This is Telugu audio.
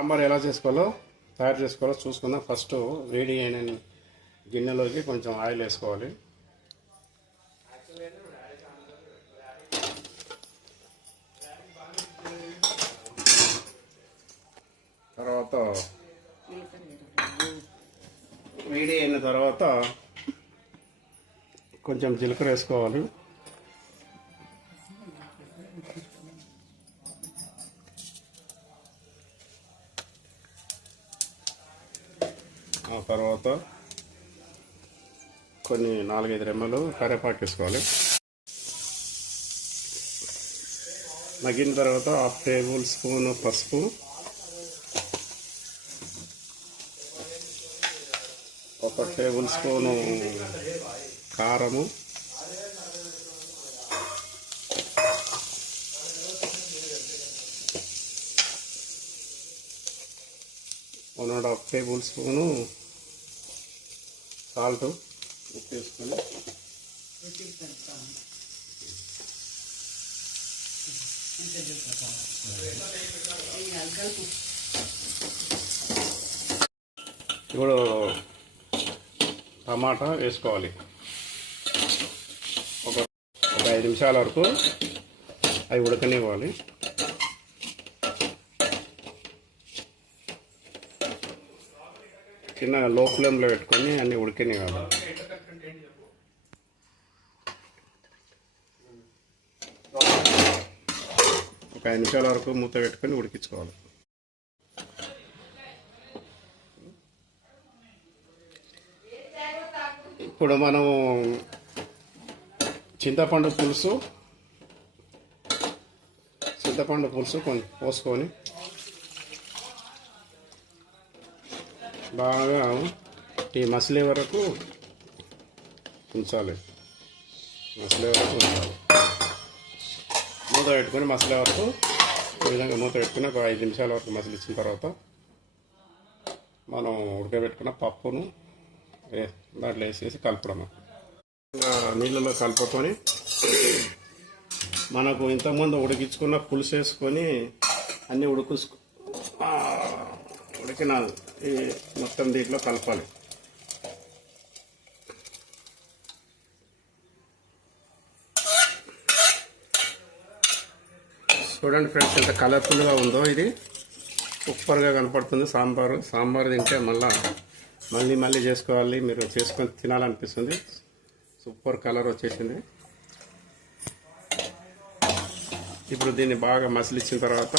సాంబార్ ఎలా తయారు చేసుకోవాలో చూసుకుందాం. ఫస్ట్ వేడి అయిన గిన్నెలోకి కొంచెం ఆయిల్ వేసుకోవాలి. తర్వాత వేడి అయిన తర్వాత కొంచెం జీలకర్ర వేసుకోవాలి. ఆ తర్వాత కొన్ని 4-5 రెమ్మలు కరివేపాకు వేసుకోవాలి. మగ్గిన తర్వాత 1/2 టేబుల్ స్పూన్ పసుపు, 1 టేబుల్ స్పూను కారము, 1.5 టేబుల్ స్పూను సాల్ట్ ఉప్పు వేసుకొని ఇప్పుడు టమాటా వేసుకోవాలి. ఒక 5 నిమిషాల వరకు అవి ఉడకనివ్వాలి. చిన్న లో ఫ్లేమ్లో పెట్టుకొని అన్నీ ఉడకనివ్వాలి. ఒక 5 నిమిషాల వరకు మూత పెట్టుకొని ఉడికించుకోవాలి. ఇప్పుడు మనం చింతపండు పులుసు కొంచెం పోసుకొని బాగా ఈ మసిలే వరకు ఉంచాలి. మూత పెట్టుకొని మసిలే వరకు ఈ విధంగా మూత పెట్టుకుని ఒక 5 నిమిషాల వరకు మసిలిచ్చిన తర్వాత మనం ఉడకబెట్టుకున్న పప్పును దాంట్లో వేసేసి కలపడము. నీళ్ళలో కలుపుకొని మనకు ఇంతకుముందు ఉడికించుకున్న పులుసు వేసుకొని అన్నీ ఉడికిన ఈ మొత్తం దీంట్లో కలపాలి. చూడండి ఫ్రెండ్స్, ఎంత కలర్ఫుల్గా ఉందో. ఇది సూపర్గా కనపడుతుంది. సాంబార్ తింటే మళ్ళీ చేసుకోవాలి, మీరు చేసుకొని తినాలనిపిస్తుంది. సూపర్ కలర్ వచ్చేసింది. ఇప్పుడు దీన్ని బాగా మసిలిచ్చిన తర్వాత